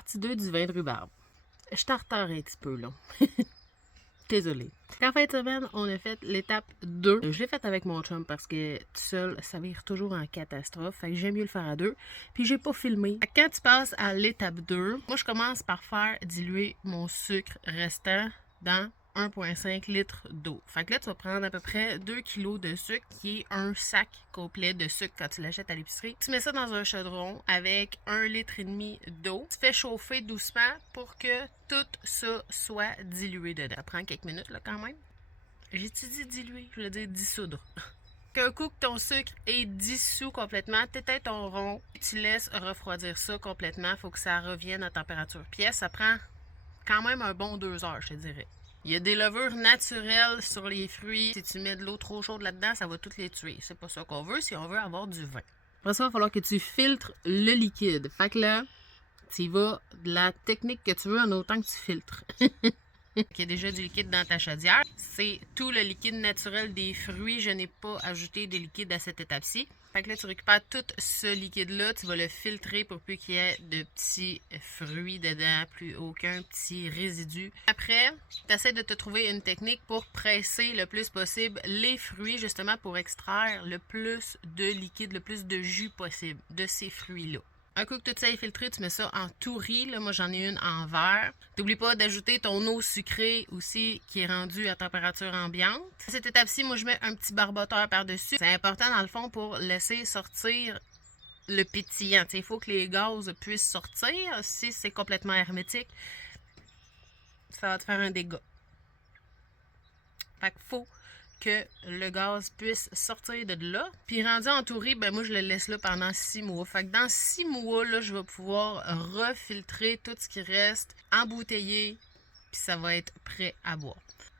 partie 2 du vin de rhubarbe. Je t'en retard un petit peu, là. Désolée. En fin de semaine, on a fait l'étape 2. Je l'ai faite avec mon chum parce que tout seul, ça vire toujours en catastrophe. Fait que j'aime mieux le faire à deux. Puis j'ai pas filmé. Quand tu passes à l'étape 2, moi je commence par faire diluer mon sucre restant dans 1,5 litre d'eau. Fait que là, tu vas prendre à peu près 2 kg de sucre, qui est un sac complet de sucre quand tu l'achètes à l'épicerie. Tu mets ça dans un chaudron avec 1,5 litre d'eau. Tu fais chauffer doucement pour que tout ça soit dilué dedans. Ça prend quelques minutes là quand même. J'ai-tu dit diluer? Je voulais dire dissoudre. Qu'un coup que ton sucre est dissous complètement, t'éteins ton rond, tu laisses refroidir ça complètement. Faut que ça revienne à température pièce. Ça prend quand même un bon 2 heures, je te dirais. Il y a des levures naturelles sur les fruits. Si tu mets de l'eau trop chaude là-dedans, ça va toutes les tuer. C'est pas ça qu'on veut si on veut avoir du vin. Après ça, il va falloir que tu filtres le liquide. Fait que là, tu y vas de la technique que tu veux en autant que tu filtres. Il y a déjà du liquide dans ta chaudière. C'est tout le liquide naturel des fruits. Je n'ai pas ajouté de liquide à cette étape-ci. Fait que là, tu récupères tout ce liquide-là, tu vas le filtrer pour plus qu'il y ait de petits fruits dedans, plus aucun petit résidu. Après, tu essaies de te trouver une technique pour presser le plus possible les fruits, justement pour extraire le plus de liquide, le plus de jus possible de ces fruits-là. Un coup que tout ça est filtré, tu mets ça en tourie. Là, moi, j'en ai une en verre. N'oublie pas d'ajouter ton eau sucrée aussi qui est rendue à température ambiante. À cette étape-ci, moi, je mets un petit barboteur par-dessus. C'est important, dans le fond, pour laisser sortir le pétillant. Il faut que les gaz puissent sortir. Si c'est complètement hermétique, ça va te faire un dégât. Fait qu'il faut que le gaz puisse sortir de là. Puis rendu en tourie, ben moi je le laisse là pendant 6 mois. Fait que dans 6 mois, là, je vais pouvoir refiltrer tout ce qui reste, embouteiller, puis ça va être prêt à boire.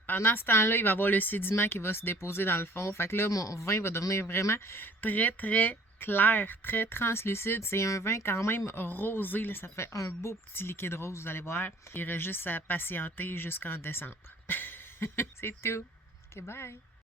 Pendant ce temps-là, il va y avoir le sédiment qui va se déposer dans le fond. Fait que là, mon vin va devenir vraiment très, très clair, très translucide. C'est un vin quand même rosé. Là. Ça fait un beau petit liquide rose, vous allez voir. Il reste juste à patienter jusqu'en décembre. C'est tout. OK, bye!